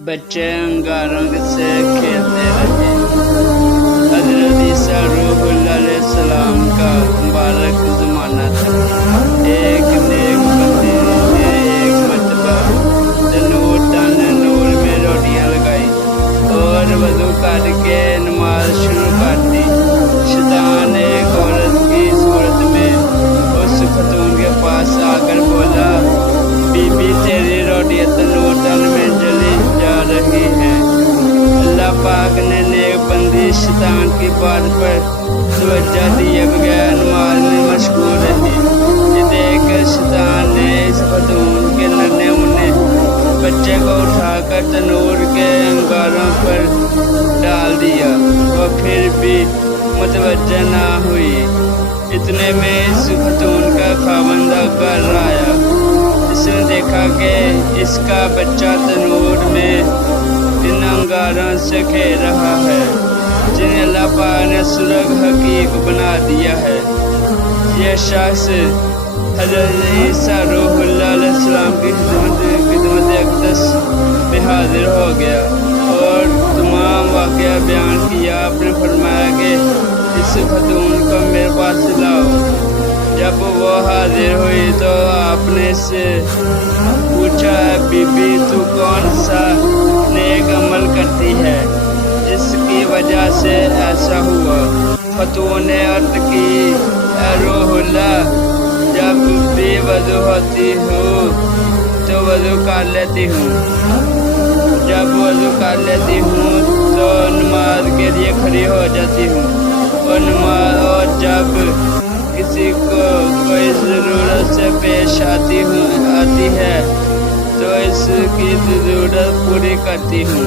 बच्चे अंगारों से खेलते रहे। हजरत ईसा रूहुल्लाह अलैहिस्सलाम का मुबारक ज़माना था। एक नेक बंदे ने एक मरतबा तनूर में रोटियां लगाई और वज़ू करके नमाज शुरू कर दी। शैतान एक औरत की सूरत में उस खतून के पास आकर बोला, बीबी तेरी रोटियां तनूर में जली जा रही हैं। अल्लाह पाक ने नेक बंदी शैतान की बात पर तवज्जो दिए बगैर नमाज में मशगूल रही। ये देख शैतान ने इस खतून के नन्हे मुन्ने बच्चे को उठाकर तनूर के अंगारों पर डाल दिया। वो फिर भी मुतवज्जो ना हुई। इतने में इस खतून का खावंद घर आया। इसने देखा कि इसका बच्चा तनूर में इन अंगारों से खेल रहा है जिन्हें अल्लाह पाक ने सुलग हकीक बना दिया है। यह शख्स हज़रत ईसा रूहुल्लाह अलैहिस्सलाम की खिदमत अक़दस में हाजिर हो गया और तमाम वाक़या बयान किया। आपने फरमाया कि इस खतून को मेरे पास लाओ। जब वो हाजिर हुई तो आपने इससे पूछा, बीबी तू कौन सा नेक अमल करती है जिसकी वजह से ऐसा हुआ? खतून ने अर्ज़ की, ऐ रूहुल्लाह, जब भी वज़ू होती हूँ तो वज़ू कर लेती हूँ। जब वज़ू कर लेती हूँ तो नमाज के लिए खड़ी हो जाती हूँ और जब किसी को कोई ज़रूरत से पेश आती है तो इसकी ज़रूरत पूरी करती हूँ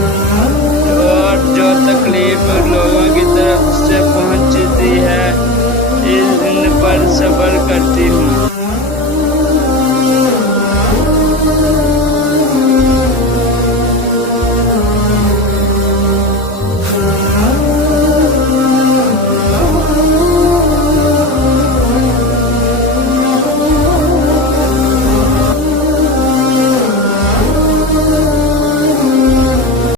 और जो तकलीफ लोगों की तरफ से पहुँचती है इन पर सब्र करती हूँ।